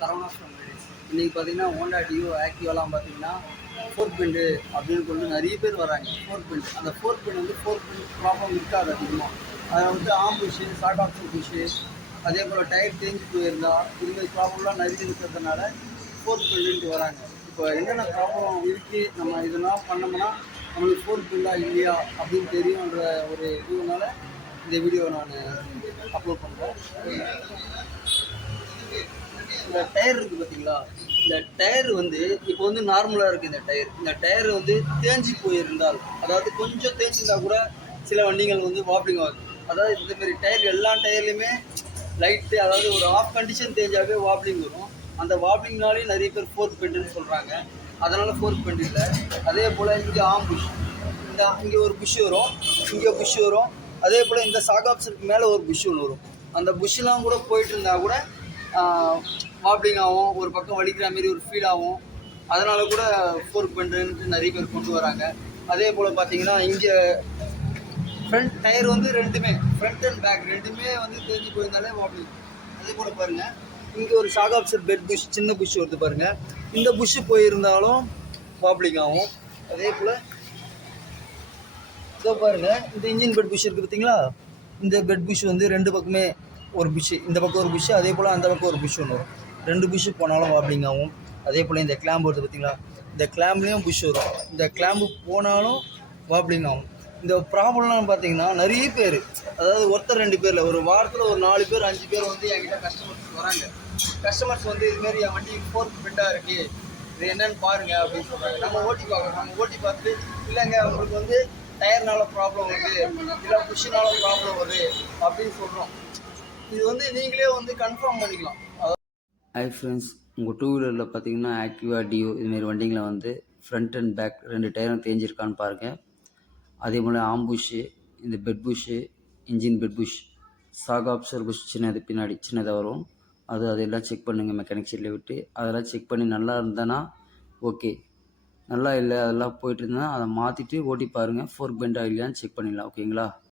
சரவணா இன்னைக்கு பார்த்தீங்கன்னா Honda deo ஆக்டிவாலாம் பார்த்தீங்கன்னா ஃபோர்க் பெண்டு அப்படின்னு சொல்லி நிறைய பேர் வராங்க. ஃபோர்க் பெண்டு அந்த ஃபோர்க் பெண்டு வந்து ஃபோர்க் பெண்டு ப்ராப்ளம் இருக்காது அதிகமாக. அதில் வந்து ஆம் புஷ்ஷு, ஷார்ட் ஆப்ஷன் புஷ்ஷு, அதே போல் டயர் தேஞ்சு போயிருந்தா இதுமாதிரி ப்ராப்ளம்லாம் நிறைய இருக்கிறதுனால ஃபோர்க் பெண்டுன்ட்டு வராங்க. இப்போ என்னென்ன ப்ராப்ளம் இருக்குது, நம்ம இதெல்லாம் பண்ணோம்னா நம்மளுக்கு ஃபோர்க் பெண்டா இல்லையா அப்படின்னு தெரியுன்ற ஒரு இதுனால இந்த வீடியோவை நான் அப்லோட் பண்ணுறேன். இந்த டயர் இருக்குது பார்த்தீங்களா, இந்த டயர் வந்து இப்போ வந்து நார்மலாக இருக்குது. இந்த டயர் வந்து தேஞ்சு போயிருந்தால், அதாவது கொஞ்சம் தேஞ்சிருந்தால் கூட சில வண்டிகள் வந்து வாப்ளிங் ஆகுது. அதாவது இந்தமாரி டயர் எல்லா டயர்லையுமே லைட்டு, அதாவது ஒரு ஆஃப் கண்டிஷன் தேஞ்சாவே வாப்ளிங் வரும். அந்த வாப்ளிங்னாலே நிறைய பேர் ஃபோர்க் பெண்டுன்னு சொல்கிறாங்க. அதனால் ஃபோர்க் பெண்டு இல்லை. அதே போல் இங்கே ஆம் புஷ், இங்கே ஒரு புஷ் வரும், இங்கே புஷ் வரும். அதே போல் இந்த சாகாப்ஸருக்கு மேலே ஒரு புஷ் ஒன்று வரும். அந்த புஷ்ஷெலாம் கூட போயிட்டு இருந்தால் கூட வாப்ளிங் ஆகும், ஒரு பக்கம் வலிக்கிற மாரி ஒரு ஃபீல் ஆகும். அதனால் கூட ஃபோர்க் பெண்டுன்ட்டு நிறைய பேர் கொண்டு வராங்க. அதே போல் பார்த்தீங்கன்னா இங்கே ஃப்ரண்ட் டயர் வந்து ரெண்டுமே, ஃப்ரண்ட் அண்ட் பேக் ரெண்டுமே வந்து தேஞ்சு போயிருந்தாலே வாப்ளிங். அதே போல் பாருங்கள், இங்கே ஒரு சாகாப்ஸர் பெட் புஷ், சின்ன புஷ் வருது பாருங்கள், இந்த புஷ்ஷு போயிருந்தாலும் வாப்ளிங் ஆகும். அதே போல் இதோ பாருங்கள், இந்த இன்ஜின் பெட் புஷ் இருக்குது பார்த்தீங்களா, இந்த பெட் புஷ் வந்து ரெண்டு பக்கமே ஒரு புஷ்ஷு, இந்த பக்கம் ஒரு புஷ்ஷு, அதே போல் அந்த பக்கம் ஒரு புஷ் ஒன்று வரும். ரெண்டு புஷ்ஷு போனாலும் வாப்ளிங் ஆகும். அதே போல் இந்த கிளாம்பு வருது பார்த்தீங்களா, இந்த கிளாம்ப்லேயும் புஷ் வரும். இந்த கிளாம்பு போனாலும் வாப்ளிங் ஆகும். இந்த ப்ராப்ளம்லாம் பார்த்தீங்கன்னா நிறைய பேர், அதாவது ஒருத்தர் ரெண்டு பேரில், ஒரு வாரத்தில் ஒரு 4 பேர் 5 பேர் வந்து என்கிட்ட கஸ்டமர்ஸ் வராங்க. கஸ்டமர்ஸ் வந்து இதுமாரி என் வண்டி ஃபோர்க் பெண்டாக இருக்குது, இது என்னென்னு பாருங்கள் அப்படின்னு சொல்கிறாங்க. நம்ம ஓட்டி பார்க்குறோம். நம்ம ஓட்டி பார்த்துட்டு இல்லைங்க உங்களுக்கு வந்து டயர்னால ப்ராப்ளம் வருது, இல்லை புஷ்ஷுனால ப்ராப்ளம் வருது அப்படின்னு சொல்கிறோம். இது வந்து நீங்களே வந்து கன்ஃபார்ம் பண்ணிக்கலாம். ஹாய் ஃப்ரெண்ட்ஸ், உங்கள் டூ வீலரில் பார்த்தீங்கன்னா ஆக்டிவா டியோ இதுமாரி வண்டிங்களை வந்து ஃப்ரண்ட் அண்ட் பேக் ரெண்டு டயரும் தேஞ்சிருக்கான்னு பாருங்கள். அதே போல் ஆம்புஷ்ஷு, இந்த bed bush, engine bed bush, shock absorber bush சின்னது பின்னாடி சின்னதாக வரும், அதெல்லாம் செக் பண்ணுங்கள் மெக்கானிக் சைடில் விட்டு. அதெல்லாம் செக் பண்ணி நல்லா இருந்தேன்னா ஓகே, நல்லா இல்லை அதெல்லாம் போயிட்டு இருந்தால் அதை மாற்றிட்டு ஓட்டி பாருங்கள், ஃபோர்க் பெண்டாக இல்லையான்னு செக் பண்ணிடலாம். ஓகேங்களா?